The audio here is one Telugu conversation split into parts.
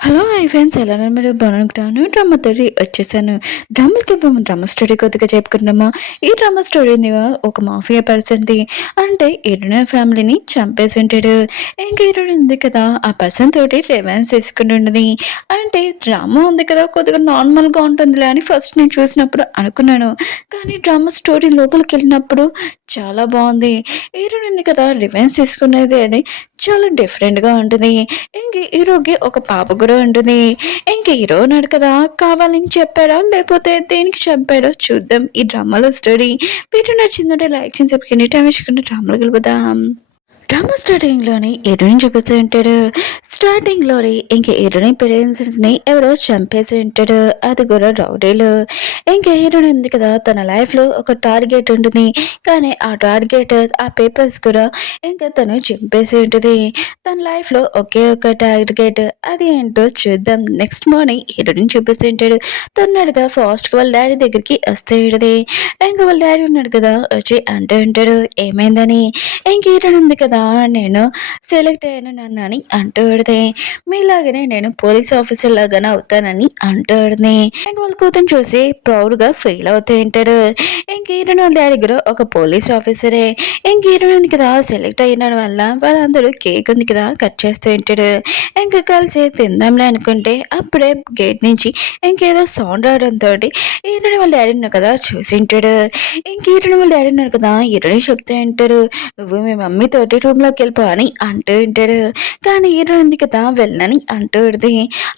హలో హాయ్ ఫ్రెండ్స్ ఎలా ఉన్నారు మీరు బాగుంటాను డ్రామా తోటి వచ్చేసాను. డ్రామాకి డ్రామా స్టోరీ కొద్దిగా చెప్పుకుందామా. ఈ డ్రామా స్టోరీని ఒక మాఫియా పర్సన్ది అంటే ఇరున ఫ్యామిలీని చంపేసి ఉంటాడు. ఇంకా ఇరుడు ఉంది కదా ఆ పర్సన్ తోటి రివెంజ్ తీసుకుని ఉండదు. అంటే డ్రామా ఉంది కదా కొద్దిగా నార్మల్గా ఉంటుందిలే అని ఫస్ట్ నేను చూసినప్పుడు అనుకున్నాను. కానీ డ్రామా స్టోరీ లోపలికి వెళ్ళినప్పుడు చాలా బాగుంది. హీరోయిన్ ఉంది కదా రివెంజ్ తీసుకునేది అని చాలా డిఫరెంట్గా ఉంటుంది. ఇంక హీరోకి ఒక పాప కూడా ఉంటుంది. ఇంక హీరో ఉన్నాడు కదా కావాలని చెప్పాడా లేకపోతే దేనికి చంపాడో చూద్దాం ఈ డ్రామాలో స్టోరీ. వీడియో నచ్చిందంటే లైక్ చేసి సబ్స్క్రైబ్ టైం వేసుకుంటే డ్రామాలో గెలుపుదాం. డ్రామా స్టార్టింగ్‌లోని హీరోని చూపిస్తూ ఉంటాడు. స్టార్టింగ్‌లోని ఇంక హీరోని పేరెంట్స్‌ని ఎవరో చంపేసి ఉంటాడు. అది కూడా రౌడీలు. ఇంక హీరోయిన్ ఉంది కదా తన లైఫ్‌లో ఒక టార్గెట్ ఉంటుంది. కానీ ఆ టార్గెట్ ఆ పేపర్స్ కూడా ఇంకా తను చింపేసి ఉంటది. తన లైఫ్‌లో ఒకే ఒక టార్గెట్ అది ఏంటో చూద్దాం. నెక్స్ట్ మార్నింగ్ హీరోయిన్ చూపిస్తూ ఉంటాడు. తొందరగా ఫాస్ట్‌గా వాళ్ళ డ్యాడీ దగ్గరికి వస్తూ ఉంటది. ఇంక వాళ్ళ డ్యాడీ ఉన్నాడు కదా వచ్చి అంటూ ఉంటాడు ఏమైందని. ఇంక హీరోయిన్ ఉంది కదా నేను సెలెక్ట్ అయ్యాను నాన్న అని అంటూ పడితే మీలాగనే నేను పోలీస్ ఆఫీసర్ లాగానే అవుతానని అంటూ పడింది. ఇంక వాళ్ళ కూతురు చూసి ప్రౌడ్గా ఫీల్ అవుతూ ఉంటాడు. ఇంక హీరోయిన్ వాళ్ళ డాడీ కూడా ఒక పోలీస్ ఆఫీసరే. ఇంక హీరోయిన్ ఉంది కదా సెలెక్ట్ అయిన వల్ల వాళ్ళందరూ కేక్ ఉంది కదా కట్ చేస్తూ ఉంటాడు. ఇంకా కలిసి తిందాంలే అనుకుంటే అప్పుడే గేట్ నుంచి ఇంకేదో సౌండ్ రావడంతో హీరోయిన్ వాళ్ళ డాడీ ఉన్నారు కదా చూసి ఉంటాడు. ఇంక హీరోయిన్ వాళ్ళ డాడీ ఉన్నారు కదా హీరోయిన్ చెప్తూ ఉంటాడు నువ్వు మీ మమ్మీ తోటి రూమ్లోకి వెళ్ళిపో అని అంటూ ఉంటాడు. కానీ హీరో ఉంది కదా వెళ్ళని అంటూ ఉంటుంది.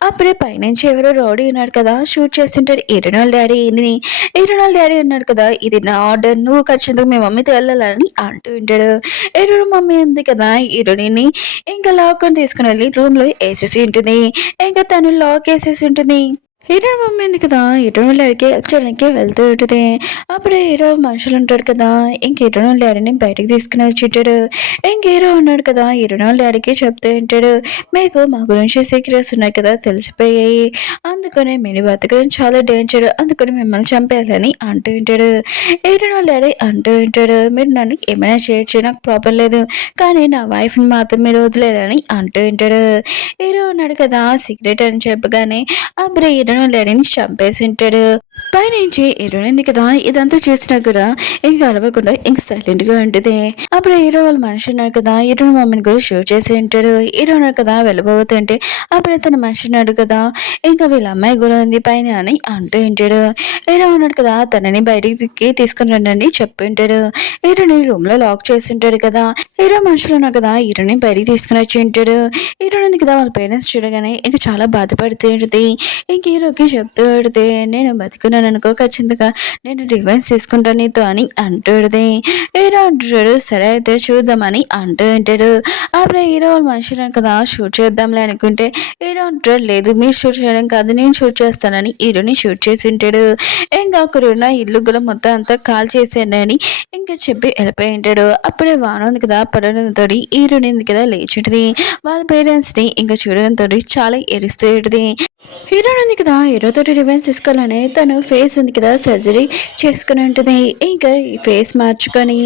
అప్పుడే పైనుంచి ఎవరో రౌడీ ఉన్నాడు కదా షూట్ చేస్తుంటాడు హీరోయిన్ వాళ్ళ డాడీని. హీరోయిన్ వాళ్ళ డాడీ ఉన్నాడు కదా ఇది నా ఆర్డర్ నువ్వు ఖచ్చితంగా మీ మమ్మీతో వెళ్ళాలని అంటూ ఉంటాడు. హీరోయిన్ మమ్మీ ఉంది కదా హీరోయిన్ని ఇంకా లాక్కొని తీసుకుని వెళ్ళి రూమ్లో వేసేసి ఉంటుంది. ఇంకా తను లాక్ వేసేసి ఉంటుంది. హీరో మమ్మీ ఉంది కదా హీరో డాడీకి హెల్ప్ చేయడానికి వెళ్తూ ఉంటుంది. అప్పుడే హీరో మనుషులు ఉంటాడు కదా ఇంక హీరో డాడీని బయటకు తీసుకుని వచ్చేటాడు. ఇంక హీరో ఉన్నాడు కదా హీరో డాడీకి చెప్తూ ఉంటాడు మీకు మా గురించి సీక్రెట్స్ ఉన్నాయి కదా తెలిసిపోయాయి. అందుకని మీరు బతకడం చాలా డేంజర్ అందుకని మిమ్మల్ని చంపేయాలని అంటూ ఉంటాడు. హీరో డాడీ అంటూ ఉంటాడు మీరు నన్ను ఏమైనా చేయొచ్చు నాకు ప్రాబ్లం లేదు కానీ నా వైఫ్ని మాత్రం మీరు వదిలేదని అంటూ ఉంటాడు. హీరో ఉన్నాడు కదా సీక్రెట్ అని చెప్పగానే అప్పుడు హీరో లేడీని చంపేసి ఉంటాడు. పైనుంచి హీరోయిన్ కదా ఇదంతా చూసినా కూడా ఇంకా అరవకుండా ఇంకా సైలెంట్ గా ఉంటుంది. అప్పుడు హీరో వాళ్ళ మనిషి ఉన్నాడు కదా హీరో మమ్మీని కూడా షూట్ చేసి ఉంటాడు. హీరో ఉన్నాడు కదా వెళ్ళబోతుంటే అప్పుడే తన మనిషి ఉన్నాడు కదా ఇంకా వీళ్ళ అమ్మాయి కూడా ఉంది పైన అని అంటూ ఉంటాడు. హీరో ఉన్నాడు కదా తనని బయటికి తీసుకుని రండి చెప్పి ఉంటాడు. హీరోని రూమ్ లో లాక్ చేసి ఉంటాడు కదా హీరో మనుషులు ఉన్నాడు కదా హీరోని బయటికి తీసుకుని వచ్చి ఉంటాడు. హీరోయిన్ ఉంది కదా వాళ్ళ పేరెంట్స్ చూడగానే ఇంకా చాలా బాధపడుతూ ఉంటుంది. ఇంక హీరోకి చెప్తూ పెడితే నేను బతుకున్నాను అనుకో ఖచ్చితంగా నేను రివెంజ్ తీసుకుంటాను నీతో అని అంటాడుది. హీరో అంటాడు సరే అయితే చూద్దామని అంటూ ఉంటాడు. అప్పుడే హీరో వాళ్ళ మనుషులు కదా షూట్ చేద్దాంలే అనుకుంటే హీరో అంటాడు లేదు మీరు షూట్ చేయడం కాదు నేను షూట్ చేస్తానని హీరోని షూట్ చేసి ఉంటాడు. ఇంకా అక్కడున్న ఇల్లు కూడా మొత్తం అంతా కాల్ చేసానని ఇంకా చెప్పి వెళ్ళిపోయి ఉంటాడు. అప్పుడే వాన ఉంది కదా పడడంతో హీరోని ఉంది కదా లేచుంటది. వాళ్ళ పేరెంట్స్ని ఇంకా చూడడంతో చాలా ఎరుస్తూ ఉంటుంది. హీరోయిన్ ఉంది కదా హీరోతోటి రివెంజ్ తీసుకోవాలని తను ఫేస్ ఉంది కదా సర్జరీ చేసుకుని ఉంటుంది. ఇంకా ఈ ఫేస్ మార్చుకొని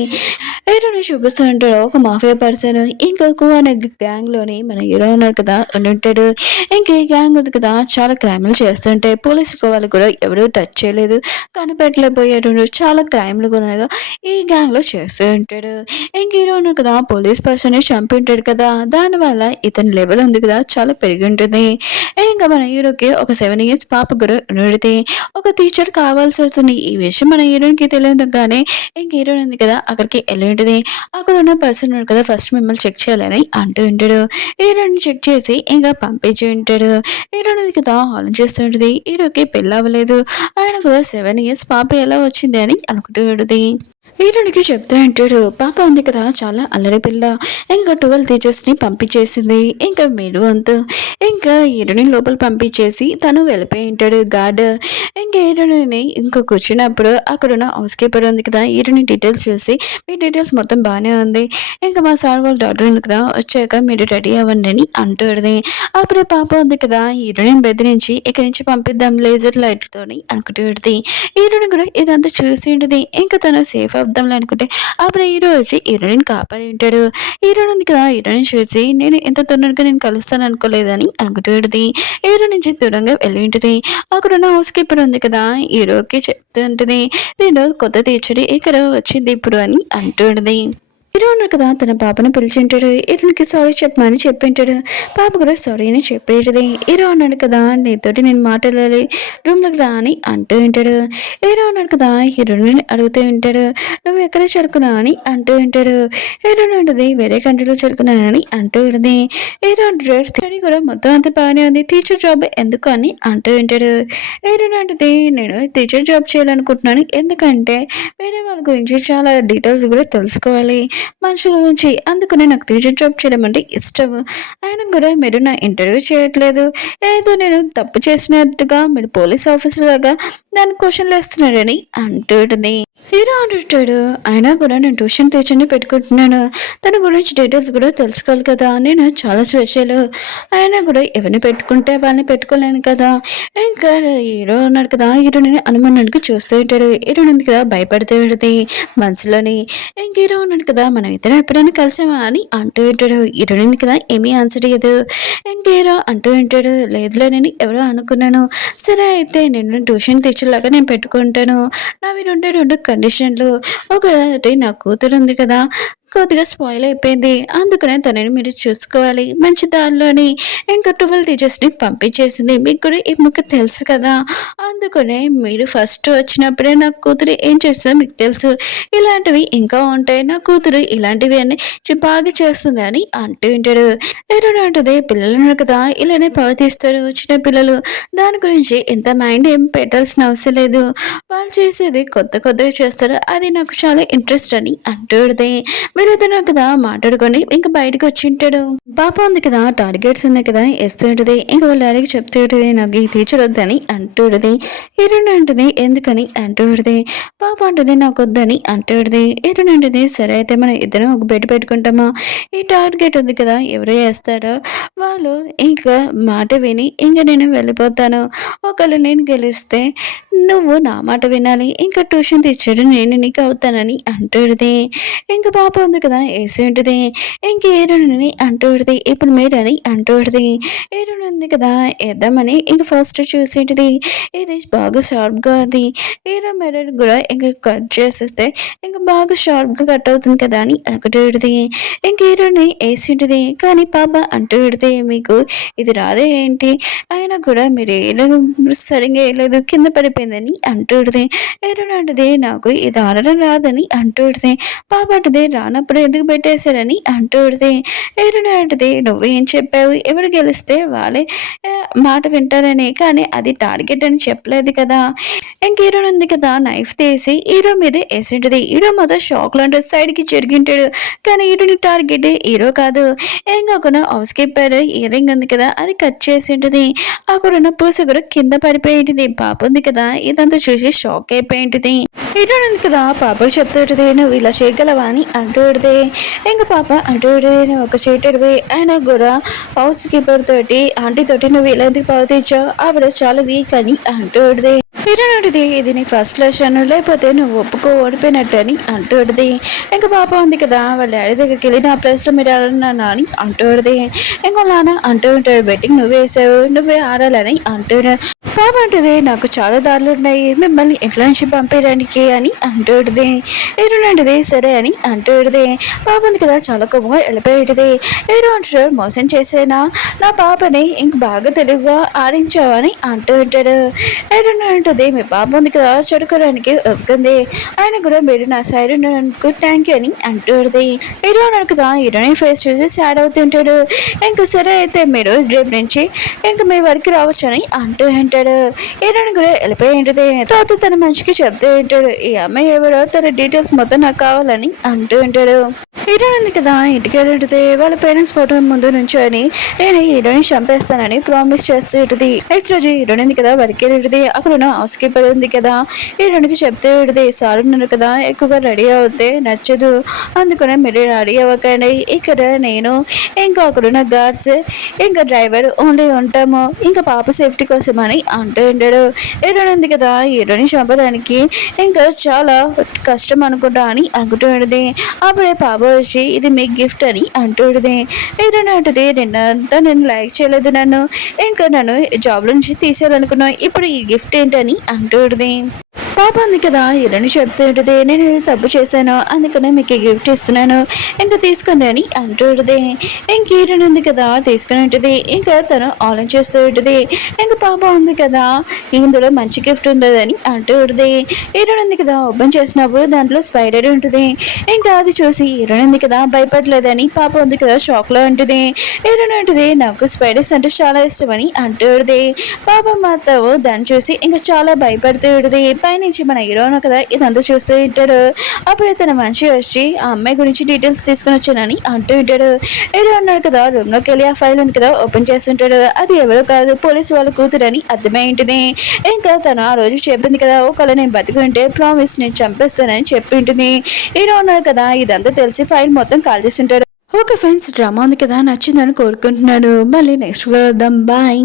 హీరోని చూపిస్తూ ఉంటాడు ఒక మాఫియా పర్సన్. ఇంకొక అనే గ్యాంగ్లోని మన హీరో ఉన్నాడు కదా అని ఉంటాడు. ఇంకా ఈ గ్యాంగ్ ఉంది కదా చాలా క్రైమ్లు చేస్తుంటే పోలీసు వాళ్ళు కూడా ఎవరు టచ్ చేయలేదు కనిపెట్టలేకపోయాడు. చాలా క్రైమ్లు కూడా ఈ గ్యాంగ్లో చేస్తూ ఉంటాడు. ఇంక హీరో ఉన్నాడు కదా పోలీస్ పర్సన్ చంపి ఉంటాడు కదా దానివల్ల ఇతని లెవెల్ ఉంది కదా చాలా పెరిగి ఉంటుంది. ఇంకా మన హీరోకి ఒక 7 years పాప కూడా ఉండితే ఒక టీచర్ కావాల్సి వస్తుంది. ఈ విషయం మన హీరోయిన్కి తెలియదు కానీ ఇంక హీరోయిన్ ఉంది కదా అక్కడికి వెళ్ళి ఉంటుంది. అక్కడ ఉన్న పర్సన్ ఉన్నాడు కదా ఫస్ట్ మిమ్మల్ని చెక్ చేయాలని అంటూ ఉంటాడు. హీరోయిన్ చెక్ చేసి ఇంకా పంపించి ఉంటాడు. హీరోయిన్ ఉంది కదా ఆలోచిస్తుంటుంది హీరోకి పెళ్ళి అవ్వలేదు ఆయన కూడా 7 years పాప ఎలా వచ్చింది అని అనుకుంటూ ఉంటుంది. హీరోనికి చెప్తూ ఉంటాడు పాప ఉంది కదా చాలా అల్లరి పిల్ల ఇంకా 12 టీచర్స్ని పంపించేసింది ఇంకా మీరు అంతా ఇంకా హీరోని లోపల పంపించేసి తను వెళ్ళిపోయి ఉంటాడు గార్డ్. ఇంకా హీరోని ఇంకా కూర్చున్నప్పుడు అక్కడున్న హౌస్ కీపర్ ఉంది కదా హీరోని డీటెయిల్స్ చూసి మీ డీటెయిల్స్ మొత్తం బాగానే ఉంది ఇంకా మా సార్ వాళ్ళ డాక్టర్ ఉంది కదా వచ్చాక మీరు రెడీ అవ్వండి అని అంటుంది. అప్పుడే పాప ఉంది కదా హీరోని బెదిరించి ఇక్కడి నుంచి పంపిద్దాం లేజర్ లైట్తోని అనుకుంటుంది. హీరోని కూడా ఇదంతా చూసి ఉంటుంది ఇంకా తను సేఫ్ అవుదాంలే అనుకుంటే అప్పుడు హీరో వచ్చి హీరోయిన్ కాపాడి ఉంటాడు. హీరోయిన్ ఉంది కదా, హీరోయిన్ చూసి నేను ఇంత తొందరగా నేను కలుస్తాను అనుకోలేదని అనుకుంటూ ఉంటుంది. హీరో నుంచి దూరంగా వెళ్ళి ఉంటుంది. అక్కడున్న హౌస్ కీపర్ ఉంది కదా, హీరోకి చెప్తూ ఉంటుంది, నేను కొత్త టీచర్ ఇక్కడ వచ్చింది ఇప్పుడు అని అంటూ ఉంటుంది. హీరో ఉన్నాడు కదా, తన పాపను పిలిచింటాడు. హీరోనికి సారీ చెప్పమని చెప్పింటాడు. పాప కూడా సారీ అని చెప్పేటది. హీరో అన్నాడు కదా, నీతోటి నేను మాట్లాడాలి, రూమ్లోకి రా అని అంటూ ఉంటాడు. హీరో ఉన్నాడు కదా, హీరోని అడుగుతూ ఉంటాడు, నువ్వు ఎక్కడ చదువుకున్నావు అని అంటూ ఉంటాడు. హీరోని అంటది, వేరే కంట్రీలో చదువుకున్నానని అంటూ ఉంటుంది. హీరో అంటాడు, స్టడీ కూడా మొత్తం అంతా బాగానే ఉంది, టీచర్ జాబ్ ఎందుకు అని అంటూ ఉంటాడు. హీరోని అంటది, నేను టీచర్ జాబ్ చేయాలనుకుంటున్నాను, ఎందుకంటే వేరే వాళ్ళ గురించి చాలా డీటెయిల్స్ కూడా తెలుసుకోవాలి మనుషుల గురించి, అందుకనే నాకు టీచర్ జాబ్ చేయడం అంటే ఇష్టం. ఆయన కూడా మీరు నా ఇంటర్వ్యూ చేయట్లేదు, ఏదో నేను తప్పు చేసినట్టుగా మీరు పోలీస్ ఆఫీసర్ లాగా దాని క్వశ్చన్లు వేస్తున్నాడని అంటుంది. హీరో అంటుంటాడు, అయినా కూడా నేను ట్యూషన్ టీచర్ని పెట్టుకుంటున్నాను, తన గురించి డీటెయిల్స్ కూడా తెలుసుకోవాలి కదా, నేను చాలా స్పెషల్, అయినా కూడా ఎవరిని పెట్టుకుంటే వాళ్ళని పెట్టుకోలేను కదా. ఇంకా హీరో ఉన్నాడు కదా, హీరోని అనుమానానికి చూస్తూ ఉంటాడు. హీరోని ఉంది కదా, భయపడుతూ ఉంటుంది మనసులోని. ఇంక హీరో ఉన్నాడు కదా, మనం ఇద్దరం ఎప్పుడైనా కలిసామా అని అంటూ ఉంటాడు. హీరోని ఉంది కదా, ఏమీ ఆన్సర్ ఇయ్యదు. ఇంక హీరో అంటూ ఉంటాడు, లేదులే నేను ఎవరో అనుకున్నాను, సరే అయితే నేను ట్యూషన్ టీచర్ లాగా నేను పెట్టుకుంటాను, నావి రెండు కండిషన్లు, ఒకటి నా కూతురు ఉంది కదా, కొద్దిగా స్పాయిల్ అయిపోయింది, అందుకనే తనని మీరు చూసుకోవాలి మంచి దారిలోని. ఇంకా 12 టీచర్స్ని పంపించేసింది, మీకు కూడా ఈ ముక్క తెలుసు కదా, అందుకనే మీరు ఫస్ట్ వచ్చినప్పుడే నా కూతురు ఏం చేస్తుందో మీకు తెలుసు, ఇలాంటివి ఇంకా ఉంటాయి, నా కూతురు ఇలాంటివి అన్ని బాగా చేస్తుంది అని అంటూ ఉంటాడు. ఎవరు అంటుంది, పిల్లలు ఉన్నారు కదా, ఇలానే ప్రవర్తిస్తారు చిన్న పిల్లలు, దాని గురించి ఎంత మైండ్ ఏం పెట్టాల్సిన అవసరం లేదు, వాళ్ళు చేసేది కొత్తగా చేస్తారు, అది నాకు చాలా ఇంట్రెస్ట్ అని అంటుంది. వీళ్ళిద్దరు కదా మాట్లాడుకొని ఇంకా బయటకు వచ్చింటాడు. పాప ఉంది కదా, టార్గెట్స్ ఉంది కదా వేస్తుంటది. ఇంకా వాళ్ళ డాడీకి చెప్తూ ఉంటుంది, నాకు ఈ టీచర్ వద్దని అంటుంటది. హీరోయిన్ అంటుంది, ఎందుకని అంటుంటది. పాప అంటుంది, నాకు వద్దని అంటుంటది. హీరోయిన్ అంటుంది, సరే అయితే మనం ఇద్దరం ఒక బెడ్ పెట్టుకుంటామా, ఈ టార్గెట్ ఉంది కదా ఎవరు వేస్తారో వాళ్ళు ఇంకా మాట విని ఇంకా నేను వెళ్ళిపోతాను, ఒకళ్ళు నేను గెలిస్తే నువ్వు నా మాట వినాలి, ఇంకా ట్యూషన్ టీచర్ నేను నీకు అవుతానని అంటుంది. ఇంకా పాప ఉంది కదా వేసి ఉంటుంది. ఇంక ఏరుని అంటుంది, ఇప్పుడు మీరని అంటుంది. ఏరుని ఉంది కదా వేద్దామని ఇంక ఫస్ట్ చూసేటిది, ఇది బాగా షార్ప్గా ఉంది, హీరో మెరడ్ కూడా ఇంకా కట్ చేసేస్తే ఇంకా బాగా షార్ప్గా కట్ అవుతుంది కదా అని అనుకుంటుంది. ఇంక హీరోని వేసి ఉంటుంది. కానీ పాప అంటుంది, మీకు ఇది రాదే ఏంటి, అయినా కూడా మీరు సరిగ్గా వేయలేదు, కింద పడిపోయిందని అంటుంది. హీరోని అంటుంది, నాకు ఇది ఆడడం రాదని అంటుంది. పాప అంటుంది, రానప్పుడు ఎందుకు పెట్టేశారని అంటుంది. హీరోని అంటుంది, నువ్వేం చెప్పావు, ఎవరు గెలిస్తే వాళ్ళే మాట వింటారని, కానీ అది టార్గెట్ అని చెప్పలేదు కదా. ఇంక హీరోని ఉంది కదా నైఫ్ తీసి హీరో మీదే వేసింటుంది. హీరో మొత్తం షాక్ లాంటి సైడ్కి జరిగింటాడు, కానీ హీరోని టార్గెట్ హీరో కాదు, ఏం కాకుండా హౌస్ కీపర్ ఇయరింగ్ ఉంది కదా అది కట్ చేసి ఉంటుంది. అక్కడున్న పూస కూడా కింద పడిపోయింది. పాప ఉంది కదా ఇదంతా చూసి షాక్ అయిపోయింది. హీరోయిన్ ఉంది కదా పాపకు చెప్తుంటది, నువ్వు ఇలా చేయగలవా అని అంటుంది. ఇంకా పాప అంటుంది, నువ్వు ఒక చేటడివి, ఆయన కూడా హౌస్ కీపర్ తోటి ఆంటీ తోటి నువ్వు ఇలా ఎందుకు ప్రవర్తించావు, ఆవిడ చాలా వీక్ అని అంటుంది. హీరోయిన్ అంటుంది, ఇది నీ ఫస్ట్ లెసన్, లేకపోతే నువ్వు ఒప్పుకో ఓడిపోయినట్టు అని అంటుంది. ఇంకా పాప ఉంది కదా వాళ్ళ డాడీ దగ్గరికి వెళ్ళి నా ప్లేస్లో మీరు ఆడన్నా అని అంటుంది. ఇంకా నాన్న అంటూ ఉంటాడు, బెట్టింగ్ నువ్వు వేసావు, నువ్వే ఆడాలని అంటున్నాడు. పాప అంటుంది, నాకు చాలా దారులు ఉన్నాయి మిమ్మల్ని ఇంట్లో నుంచి పంపించడానికి అని అంటుంది. హీరోయిన్ అంటుంది, సరే అని అంటుంది. పాప ఉంది కదా చాలా కోపంగా వెళ్ళిపోయేది. హీరో అంటాడు, మోసం చేసేనా నా పాపని ఇంక బాగా తెలుగుగా ఆడించావని అంటూ ఉంటాడు. హీరోయిన్ అంటుంది, మీ పాప ఉంది కదా చదువుకోవడానికి ఒప్పుకుంది, ఆయన కూడా మీరు నా సైడ్ ఉన్నందుకు థ్యాంక్ యూ అని అంటుంది. హీరో అన్నాడు కదా, హీరోయిన్ ఫేస్ చూసి సాడ్ అవుతుంటాడు. ఇంకా సరే అయితే మీరు రేపు నుంచి ఇంకా మీ వరకు రావచ్చు అని అంటూ ఉంటాడు. హీరోయిన్ కూడా వెళ్ళిపోయి ఉంటుంది. తర్వాత తన మనిషికి చెప్తూ ఉంటాడు, ఈ అమ్మాయి ఎవరో తన డీటెయిల్స్ మొత్తం నాకు కావాలని అంటూ ఉంటాడు. హీరోయిన్ ఉంది కదా ఇంటికి వెళ్ళింటిది వాళ్ళ పేరెంట్స్ ఫోటో ముందు నుంచొని నేను హీరోయిన్ చంపేస్తానని ప్రామిస్ చేస్తూ ఉంటుంది. నెక్స్ట్ రోజు హీరోయిన్ ఉంది కదా వర్క్ వెళ్ళింటిది. అక్కడ ఉన్న హౌస్ కీపర్ ఉంది కదా హీరోయిన్కి చెప్తే ఉంటుంది సార్ ఉన్నారు కదా ఎక్కువగా రెడీ అవుతే నచ్చదు, అందుకనే మీరు రెడీ అవ్వకండి, ఇక్కడ నేను ఇంకా అక్కడున్న గార్డ్స్ ఇంకా డ్రైవర్ ఓన్లీ ఉంటాము, ఇంకా పాప సేఫ్టీ కోసం అని అంటూ ఉంటాడు. హీరోయిన్ ఉంది కదా హీరోయిన్ చంపడానికి ఇంకా చాలా కష్టం అనుకుంటా అని అనుకుంటూ ఉంటుంది. అప్పుడే పాప వచ్చి ఇది మీ గిఫ్ట్ అని అంటుంది. హీరోయిన్ అంటది నిన్నంతా నేను లైక్ చేయలేదు, నన్ను ఇంకా నన్ను జాబ్ నుంచి తీసేయాలనుకున్నాను, ఇప్పుడు ఈ గిఫ్ట్ ఏంటని అంటుంది. పాప ఉంది కదా హీరోయిన్ చెప్తూ ఉంటుంది నేను ఇది తప్పు చేశాను అందుకనే మీకు గిఫ్ట్ ఇస్తున్నాను ఇంకా తీసుకోండి అని అంటుంది. ఇంక హీరోయిన్ ఉంది కదా తీసుకుని ఉంటుంది. ఇంకా తను ఆలోచన చేస్తూ ఉంటుంది. ఇంకా పాప ఉంది కదా ఇందులో మంచి గిఫ్ట్ ఉండదని అంటూ ఉంటుంది. హీరోయిన్ ఉంది కదా ఓపెన్ చేసినప్పుడు దాంట్లో స్పైడర్ ఉంటుంది. ఇంకా అది చూసి హీరోయిన్ ఉంది కదా భయపడలేదని పాప ఉంది కదా షాక్లో ఉంటుంది. హీరోయిన్ ఉంటుంది నాకు స్పైడర్స్ అంటే చాలా ఇష్టం అని అంటూ ఉంటుంది. పాప మాత్రం దాన్ని చూసి ఇంకా చాలా భయపడుతూ ఉంటుంది. పైనుంచి మన హీరోను కదా ఇదంతా చూస్తూ ఉంటాడు. అప్పుడే తన మనిషి వచ్చి ఆ అమ్మాయి గురించి డీటెయిల్స్ తీసుకుని వచ్చానని అంటూ ఉంటాడు. హీరో అన్నాడు కదా రూమ్ లోకి వెళ్ళి ఆ ఫైల్ ఉంది కదా ఓపెన్ చేస్తుంటాడు. అది ఎవరో కాదు పోలీసు వాళ్ళ కూతురని అర్థమై ఉంటుంది. ఇంకా తను ఆ రోజు చెప్పింది కదా ఒకవేళ నేను బతికుంటే ప్రామిస్ నేను చంపేస్తానని చెప్పి ఉంటుంది. హీరో అన్నాడు కదా ఇదంతా తెలిసి ఫైల్ మొత్తం కాల్ చేస్తుంటాడు. ఓకే ఫ్రెండ్స్ డ్రామా ఉంది కదా నచ్చిందని కోరుకుంటున్నాడు. మళ్ళీ నెక్స్ట్ కలుద్దాం. బాయ్.